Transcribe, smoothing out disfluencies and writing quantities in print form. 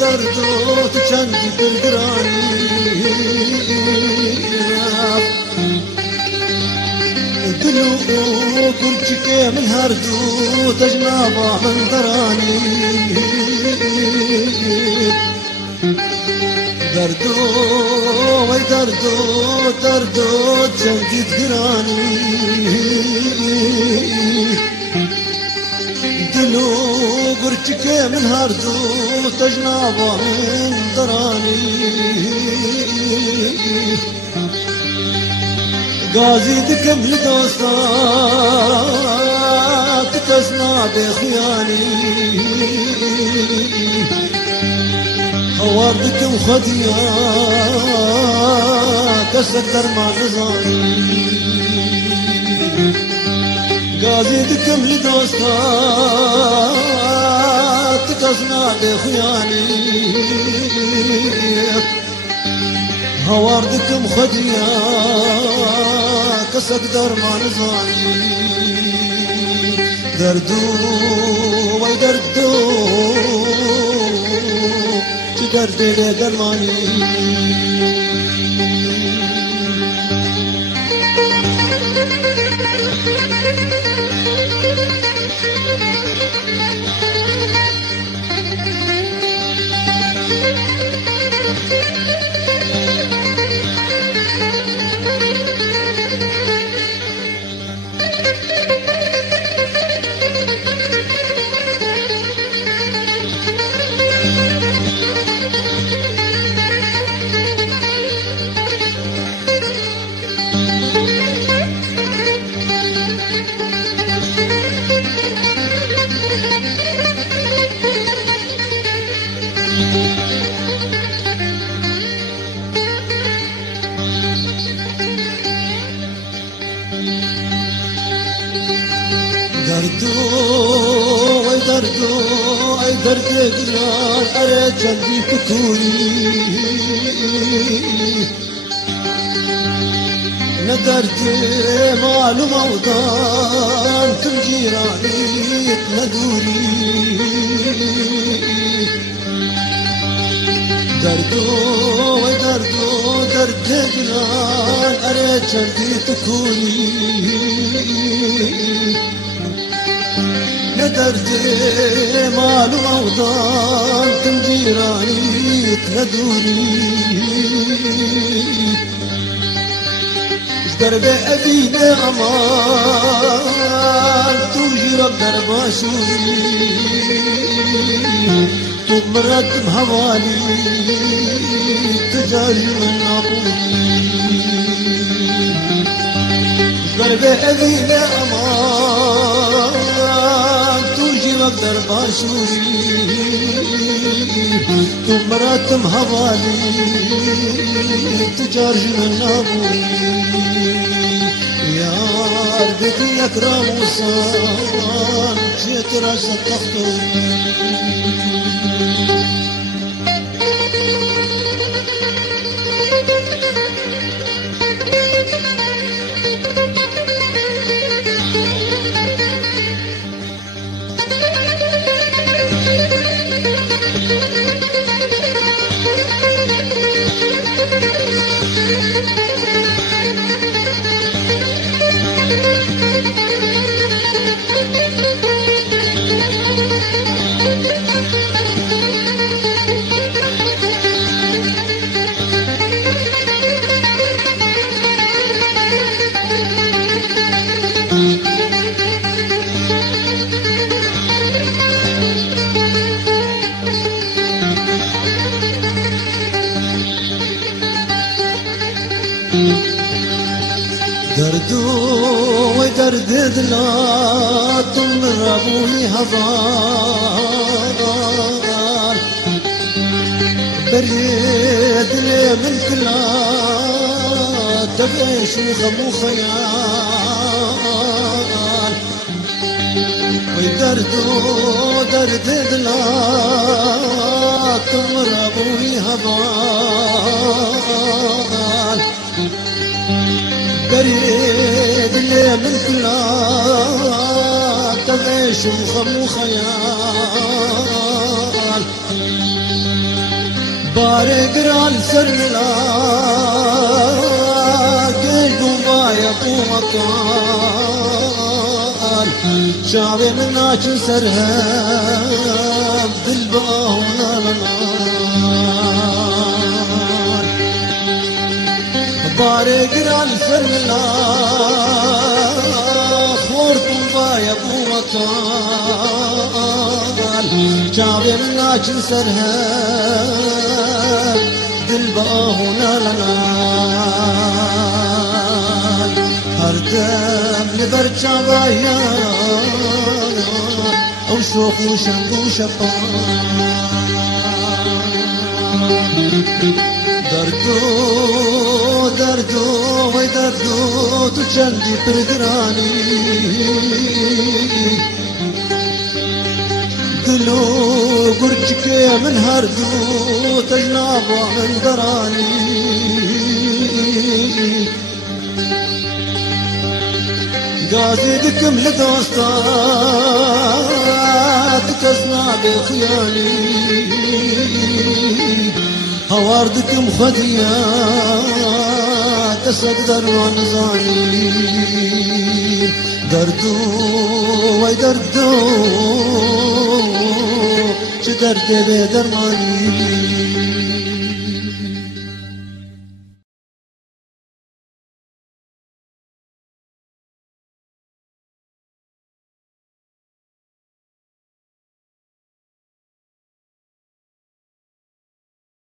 دردو تو چندی دلگرانی دلو گرچکه من هر دو تجنابا من درانی دردو وای دردو چندی دلگرانی دلو گرچکه من هر دو تجنابا من درانی غازي دكم لدوستات تكسنا بخياني خواردكم خديا كسكر ما نزاني غازي دكم لدوستات تكسنا بخياني هواردكم خديا كسك درمان زاني دردو وای دردو چه درد درمانی ای درد گران اره چندی پکوری نه درد معلوم اودان کم جیرانیت ندوری درد گران اره چندی پکوری درد مال وأوطان كم جيراني تندوري درب أبينا أمان توجرب درب شوري تمرد بهوالي تجاري من أبوي درب أبينا أمان مقدر باشوری تو مراتم حوالی تجار من نابوی یار بدی اکرام وصان جيت راس التخطوی درد دلاتم رابوی هضال بريد لي من كلا تبعيش وغم وخيال ويدردو درد دلاتم رابوي هضال بريد لي من كلا تبعيش وغم وخيال بارقران سرلا قلبو ما يطوطان شعبي من ناجن سرهم بالباونا لنار بارقران سرلا خوركم ما يطوطان شعبي من ناجن سرهم بالباهنا لنال هردم لبرجع بايانا او شوق وشنق وشبان دردو دردو وي دردو تو چندی پرگرانی دلو قرجك من هردو تجناب من دراني قازدكم لدوستات كسنا بخياني هواردكم خديات تسقدر ونزاني دردو وي دردو چه درد به درمانی